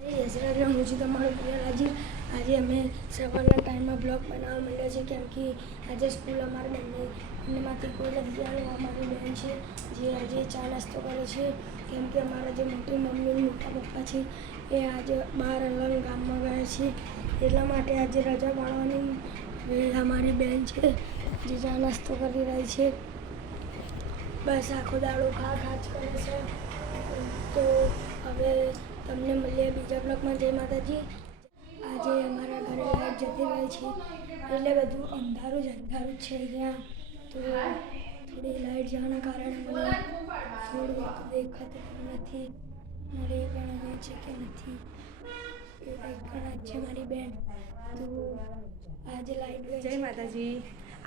હું છું તમારો પ્રિય રાજીવ. આજે અમે સવારના ટાઈમમાં બ્લોગ બનાવવા માંડ્યા છે કેમ કે આજે સ્કૂલ અમારા બંનેમાંથી કોઈ નથી અમારી બહેન છે જે આજે ચા નાસ્તો કરે છે કેમ કે અમારા જે મોટી મમ્મી મોટા પપ્પા છે એ આજે બહાર અલગ ગામમાં ગયા છે એટલા માટે આજે રજા પાડવાની અમારી બહેન છે જે ચા નાસ્તો કરી રહી છે. બસ આખો દાડો ખા જ કરે છે. તો હવે તમને મળીએ બીજા બ્લોગમાં. જય માતાજી. આજે અમારા ઘરે લાઈટ જતી રહી છે એટલે બધું અંધારું જ છે અહીંયા. તો થોડી લાઈટ જવાના કારણે મને થોડું દેખાતું નથી. મારે પણ હવે છે કે નથી એ કંઈક ખરાબ છે મારી બેન. તો આજે લાઈટ ગઈ. જય માતાજી.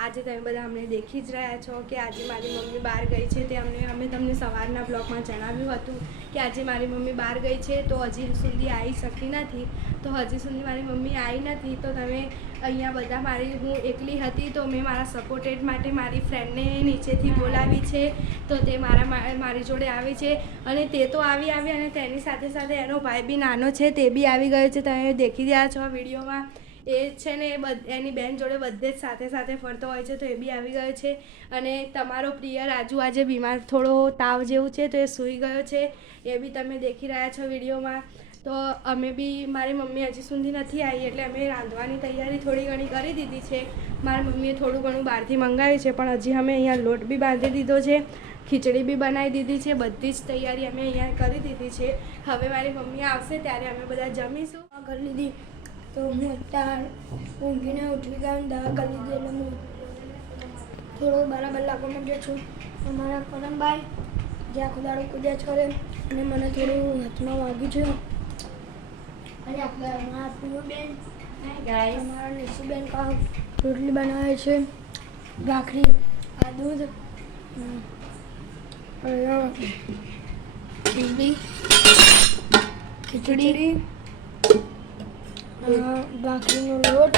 આજે તમે બધા અમને દેખી જ રહ્યા છો કે આજે મારી મમ્મી બહાર ગઈ છે. તે અમે તમને સવારના બ્લોગમાં જણાવ્યું હતું કે આજે મારી મમ્મી બહાર ગઈ છે તો હજી સુધી આવી શકી નથી. તો હજી સુધી મારી મમ્મી આવી નથી તો તમે અહીંયા બધા હું એકલી હતી તો મેં મારા સપોર્ટેડ માટે મારી ફ્રેન્ડને નીચેથી બોલાવી છે તો તે મારી જોડે આવી છે અને તે તો આવી અને તેની સાથે સાથે એનો ભાઈ બી નાનો છે તે બી આવી ગયો છે. તમે દેખી રહ્યા છો વિડીયોમાં. એ છે ને એની બેન જોડે બધે જ સાથે ફરતો હોય છે તો એ બી આવી ગયો છે. અને તમારો પ્રિય રાજુ આજે બીમાર થોડો તાવ જેવું છે તો એ સૂઈ ગયો છે એ બી તમે દેખી રહ્યા છો વિડીયોમાં. તો અમે બી મારી મમ્મી હજી સુધી નથી આવી એટલે અમે રાંધવાની તૈયારી થોડી ઘણી કરી દીધી છે. મારી મમ્મીએ થોડું ઘણું બહારથી મંગાવ્યું છે પણ હજી અમે અહીંયા લોટ બી બાંધી દીધો છે, ખીચડી બી બનાવી દીધી છે, બધી જ તૈયારી અમે અહીંયા કરી દીધી છે. હવે મારી મમ્મી આવશે ત્યારે અમે બધા જમીશું. કરી લીધી તો હું અત્યારે ઊંઘીને ઉઠી ગયો દવા કરી લીધી એટલે હું થોડો બરાબર લાગવા માંડ્યો છું. અમારા કરમભાઈ જે આખો દાડો કૂદ્યા જ કરે અને મને થોડું હાથમાં વાગ્યું છે. અને અમારા પીયુબેન અમારા નિશુબેન રોટલી બનાવે છે, ભાખરી, આ દૂધ, ખીચડી, ભાખરીનો લોટ.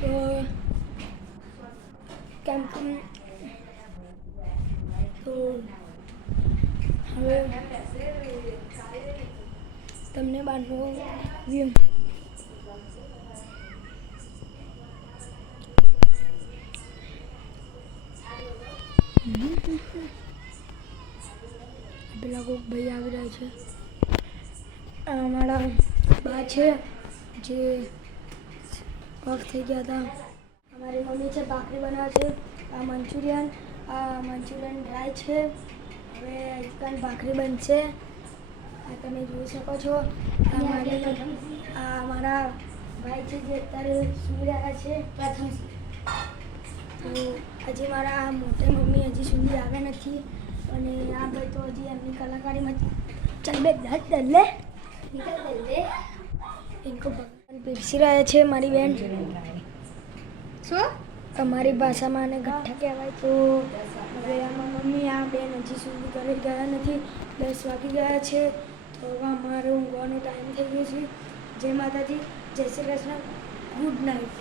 તો કેમ તો હવે તમને બહારનો વ્યૂ પેલા કોઈક ભાઈ આવી રહ્યા છે. અમારા બા છે જે ઓફ થઈ ગયા હતા. અમારી મમ્મી છે ભાખરી બનાવે છે. આ મંચુરિયન ડ્રાય છે. હવે આજકાલ ભાખરી બનશે. આ તમે જોઈ શકો છો. આ અમારા ભાઈ છે જે અત્યારે સૂઈ રહ્યા છે. તો હજી મારા મોટી મમ્મી હજી સુધી આવ્યા નથી અને આ ભાઈ તો હજી એમની કલાકારીમાં ચાલ બે દલ્લે ઇनको ભગવાન પીરસી રહ્યા છે. મારી બેન શું અમારી ભાષામાં આને ગઠ્ઠા કહેવાય. તો હવે આમાં મમ્મી આ બેન હજી સુધી ઘરે ગયા નથી. 10 વાગી ગયા છે તો હવે અમારો ઊંઘવાનો ટાઈમ થઈ ગયો છે. જય માતાજી, જય શ્રી કૃષ્ણ, ગુડ નાઇટ.